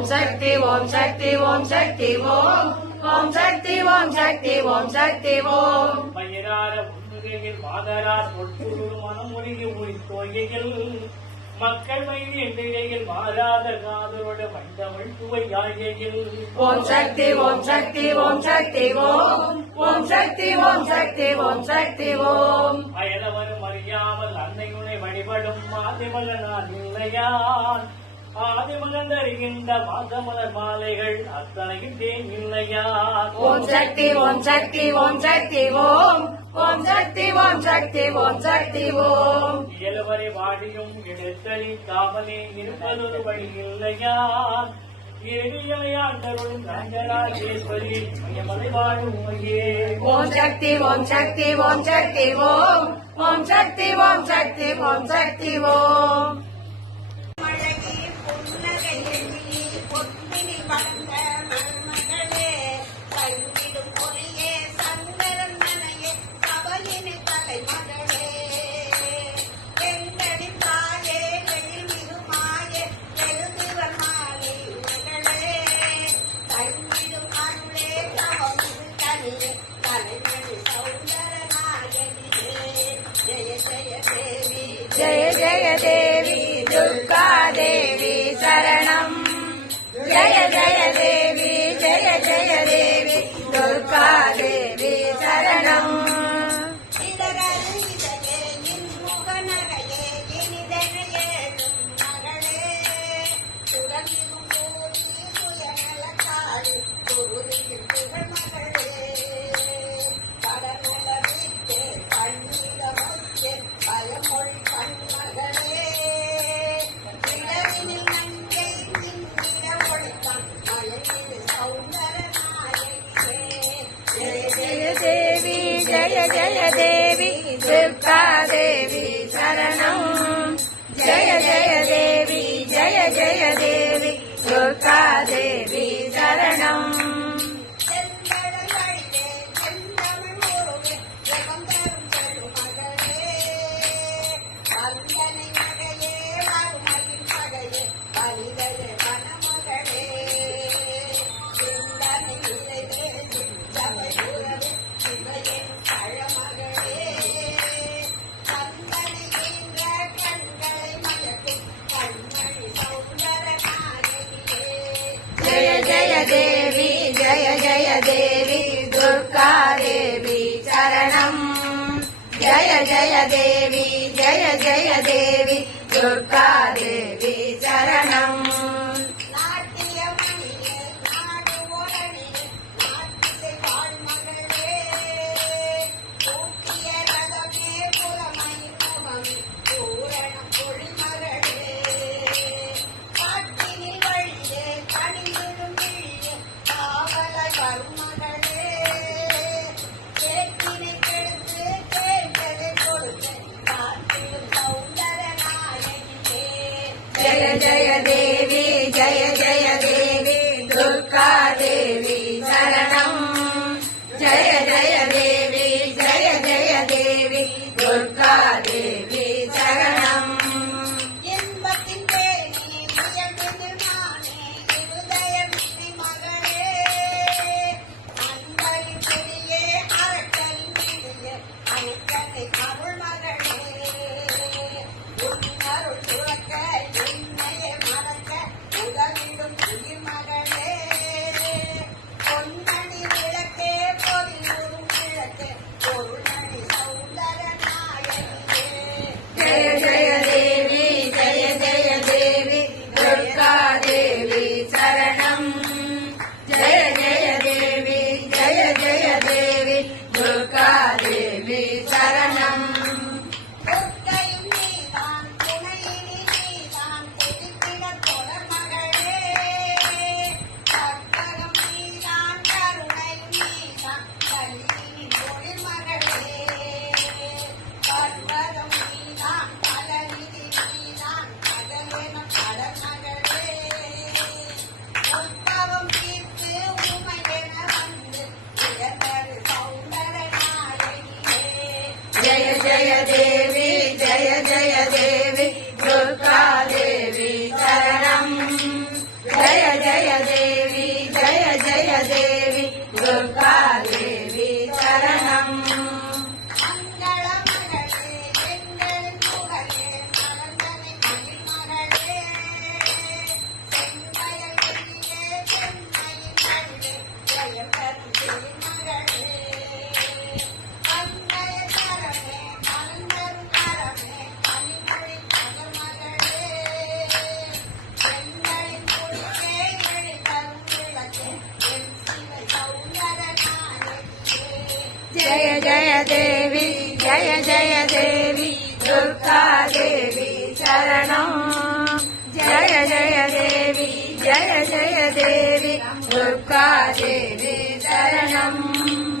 ஓம் சக்தி ஓம் சக்தி ஓம் சக்தி ஓம் ஓம் சக்தி ஓம் சக்தி ஓம் சக்தி ஓம் மயிரார முன்னுகையில் மாதரார் பொற்புரு மனமொழியை உரித்தோகையில் மக்கள் மயிலில் மாறாத காதலோட வண்டவள் துவையாகையில் ஓம் சக்தி ஓம் சக்தி ஓம் சக்தி ஓம் ஓம் சக்தி ஓம் சக்தி ஓம் சக்தி ஓம் அயலவரும் அறியாமல் அன்னையுனை வழிபடும் ஆதிமகனான் இல்லையான் ஆதிமகன் அறிகின்ற மாதமலர் மாலைகள் அத்தனையும் தேன் இல்லையான் ஓம் சக்தி ஓம் சக்தி ஓம் சக்தி ஓம் ஓம் சக்தி ஓம் சக்தி ஓம் சக்தி ஓம் இயல்வரை வாடியும் எடுத்தறி காமலே இருப்பதொரு வழி இல்லையான் ஏழியலையாண்டருள் கஞ்சராஜேஸ்வரி மயமலை வாழும் உமையே ஓம் சக்தி ஓம் சக்தி ஓம் சக்தி ஓம் ஓம் சக்தி ஓம் சக்தி ஓம் சக்தி ஓம் जय जय देवी दुर्गा देवी शरणम जय जय देवी जय जय देवी दुर्गा देवी शरणम जय जय देवी दुर्गा देवी शरणम जय जय देवी जय जय देवी दुर्गा देवी शरणम देवी जय जय देवी दुर्गा देवी शरणम जय जय देवी जय जय देवी दुर्गा देवी शरणम जय जय देवी జయ జయ దేవి జయ జయ దేవి దుర్గా దేవి శరణం జయ జయ దేవి జయ జయ దేవి దుర్గా దేవి శరణం జయ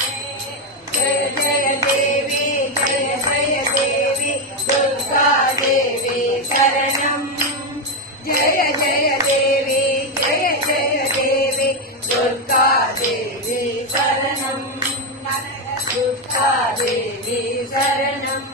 జయ దేవి జయ జయ దేవి దుర్గా దేవి శరణం జయ జయ దేవి జయ జయ దేవి దుర్గా దేవి శరణం దుర్గా దేవి శరణం